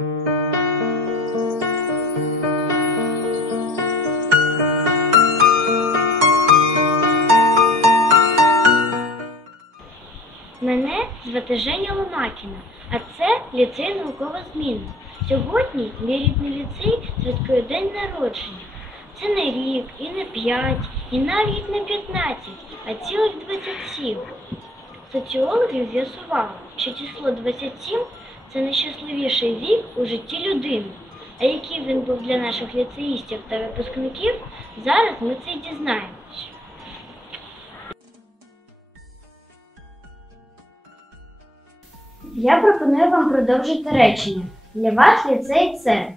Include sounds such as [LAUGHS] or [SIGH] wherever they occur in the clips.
Мене звати Женя Ломакіна, а це ліцей наукова зміна. Сьогодні мій рідний ліцей святкує день народження. Це не рік, і не п'ять, і навіть не п'ятнадцять, а цілих 27. Соціологи з'ясували, що число 27 – це найщасливіший вік у житті людини. А який він був для наших ліцеїстів та випускників, зараз ми це й дізнаємось. Я пропоную вам продовжити речення. Для вас ліцей це.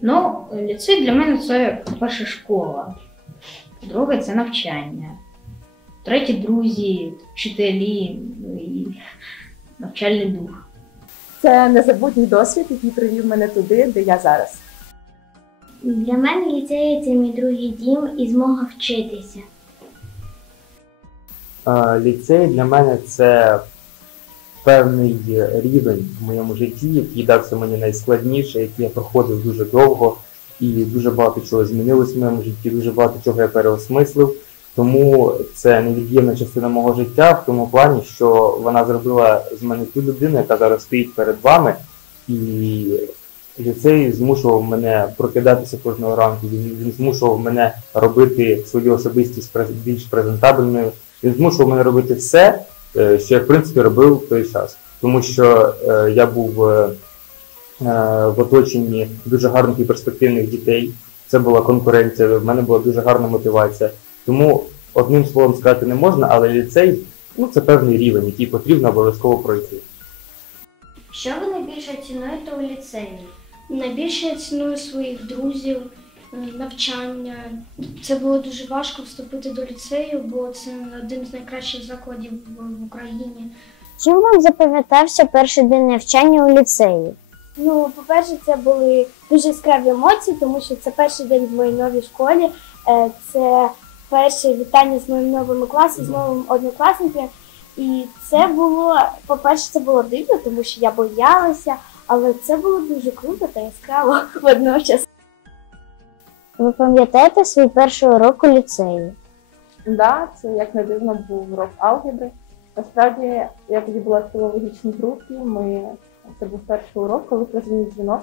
Ну, ліцей для мене це перша школа. Друге це навчання. Третє друзі, вчителі ну і навчальний дух. Це незабутній досвід, який привів мене туди, де я зараз. Для мене ліцей це мій другий дім і змога вчитися. Ліцей для мене це певний рівень в моєму житті, який дався мені найскладніше, який я проходив дуже довго, і дуже багато чого змінилось в моєму житті, дуже багато чого я переосмислив. Тому це невід'ємна частина мого життя в тому плані, що вона зробила з мене ту людину, яка зараз стоїть перед вами, і ліцей змушував мене прокидатися кожного ранку. Він, змушував мене робити свою особистість більш презентабельною. Він змушував мене робити все, е, що я в принципі робив в той час. Тому що е, я був е, в оточенні дуже гарних і перспективних дітей. Це була конкуренція, в мене була дуже гарна мотивація. Тому одним словом сказати не можна, але ліцей ну, це певний рівень, який потрібно обов'язково пройти. Що ви найбільше цінуєте у ліцеї? Найбільше я ціную своїх друзів, е, навчання. Це було дуже важко вступити до ліцею, бо це один з найкращих закладів в- Україні. Чим вам запам'ятався перший день навчання у ліцеї? Ну, по-перше, це були дуже яскраві емоції, тому що це перший день в моїй новій школі. Е, Це перше вітання з моїм новим класом, з новим однокласником. І це було, по-перше, це було дивно, тому що я боялася, але це було дуже круто та яскраво [LAUGHS] водночас. Ви пам'ятаєте свій перший урок у ліцеї? Да, це як не дивно був урок алгебри. Насправді я тоді була в філологічній групі. Ми це був перший урок, коли прозвонив дзвінок.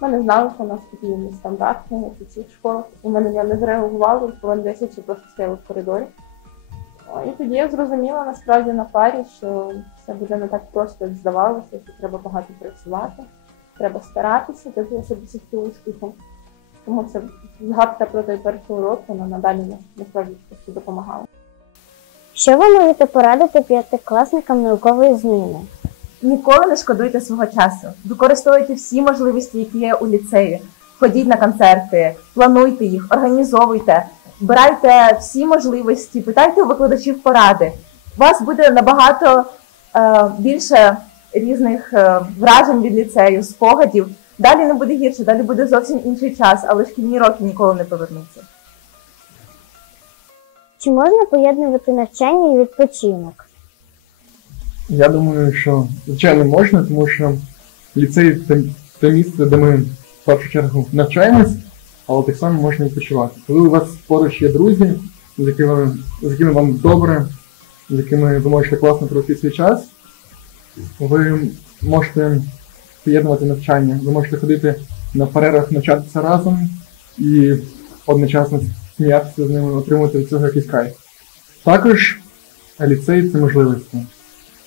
Ми не знали, що у нас такі нестандартні, як у цих школах. У мене я не зреагували, хвилин 10 чи просто стояли в коридорі. І тоді я зрозуміла насправді на парі, що все буде не так просто, як здавалося, що треба багато працювати, треба старатися, щоб досягти успіху. Тому це згадка про той перший урок, вона надалі насправді допомагала. Що ви можете порадити п'ятикласникам наукової зміни? Ніколи не шкодуйте свого часу. Використовуйте всі можливості, які є у ліцеї. Ходіть на концерти, плануйте їх, організовуйте, збирайте всі можливості, питайте у викладачів поради. У вас буде набагато е, більше різних е, вражень від ліцею, спогадів. Далі не буде гірше, далі буде зовсім інший час, але шкільні роки ніколи не повернуться. Чи можна поєднувати навчання і відпочинок? Я думаю, що звичайно можна, тому що ліцей це місце, де ми в першу чергу навчаємось, але так само можна відпочивати. Коли у вас поруч є друзі, з якими, з якими вам добре, з якими ви можете класно провести свій час, ви можете поєднувати навчання, ви можете ходити на перервах навчатися разом і одночасно сміятися з ними, отримувати від цього якийсь кайф. Також ліцей це можливості.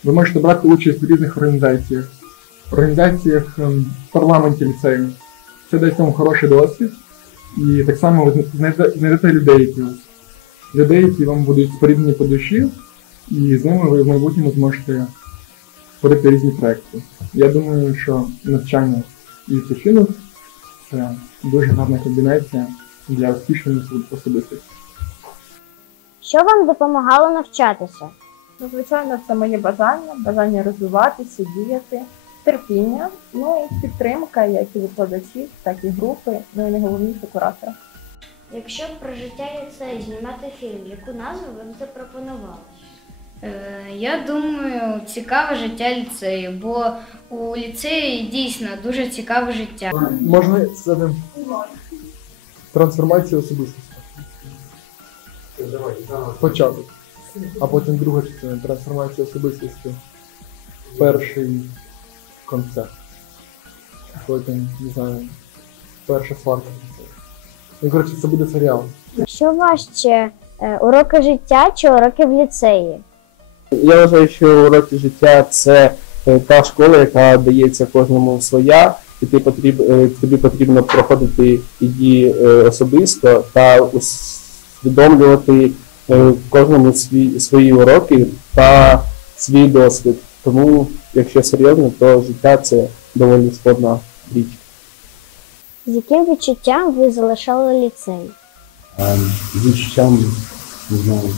Ви можете брати участь в різних організаціях, організаціях ем, в парламенті ліцею. Це дасть вам хороший досвід. І так само ви знайдете людей, які вас, людей, які вам будуть споріднені по душі, і з ними ви в майбутньому зможете створити різні проекти. Я думаю, що навчання і відпочинок це дуже гарна комбінація для успішної особистості. Що вам допомагало навчатися? Ну, звичайно, це моє бажання, бажання розвиватися, діяти, терпіння, ну і підтримка, як і викладачів, так і групи, ну і найголовніше куратора. Якщо б про життя ліцею знімати фільм, яку назву ви б запропонували? Е, Я думаю, цікаве життя ліцею, бо у ліцеї дійсно дуже цікаве життя. Можна сказати трансформація особистості. Початок. А потім друга частина трансформація особистості. Перший концерт. Потім, не знаю, перша сварка. Ну, коротше, це буде серіал. Що важче, е, уроки життя чи уроки в ліцеї? Я вважаю, що уроки життя це е, та школа, яка дається кожному своя, і ти потріб, е, тобі потрібно проходити її особисто та усвідомлювати кожному свій, свої уроки та свій досвід. Тому, якщо серйозно, то життя це доволі складна річ. З яким відчуттям ви залишали ліцей? З відчуттям, не знаю,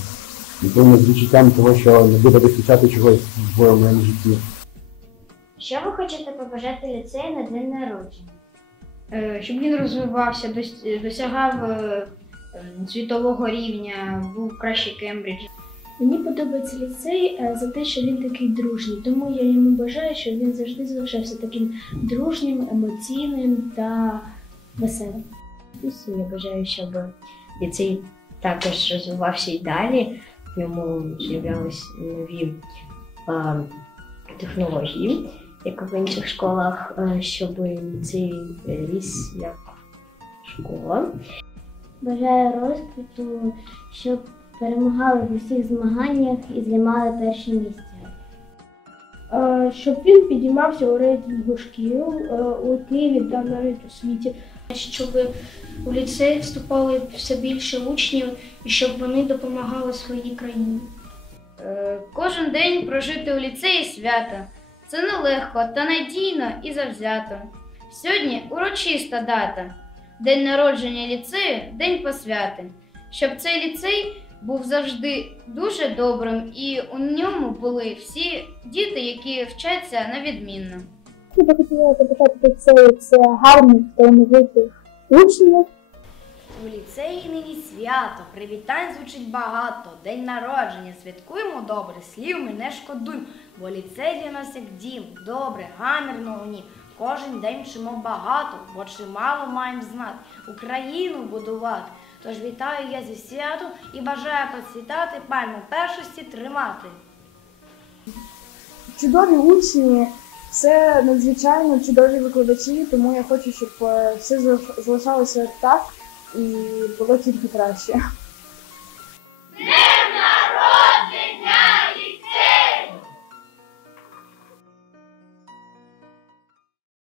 напевно, з відчуттям того, що не буде вистачати чогось в моєму житті. Що ви хочете побажати ліцею на день народження? Е, Щоб він розвивався, досягав е, е, світового рівня, був краще Кембридж. Мені подобається ліцей е, за те, що він такий дружній, тому я йому бажаю, щоб він завжди залишався таким дружнім, емоційним та веселим. Звісно, я бажаю, щоб ліцей також розвивався і далі, в ньому з'являлись нові а, технології, як в інших школах, е, щоб ліцей е, ріс як школа. Бажаю розквіту, щоб перемагали в усіх змаганнях і займали перші місця. Щоб він підіймався у рейтингу шкіл е, у Києві та навіть у світі. Щоб у ліцей вступали все більше учнів і щоб вони допомагали своїй країні. Е, Кожен день прожити у ліцеї свята. Це нелегко та надійно і завзято. Сьогодні урочиста дата. День народження ліцею, день посвяти. Щоб цей ліцей був завжди дуже добрим і у ньому були всі діти, які вчаться на відмінно. Я би хотіла запитати ліцею це гарних талановитих учнів. У ліцеї нині свято, привітань звучить багато. День народження, святкуємо добре, слів ми не шкодуємо, бо ліцей для нас як дім, добре, гамірно у нім. Кожен день вчимо багато, бо чимало маємо знати, Україну будувати. Тож вітаю я зі святом і бажаю процвітати, пальму першості тримати. Чудові учні, це надзвичайно чудові викладачі, тому я хочу, щоб е, все залишалося так і було тільки краще.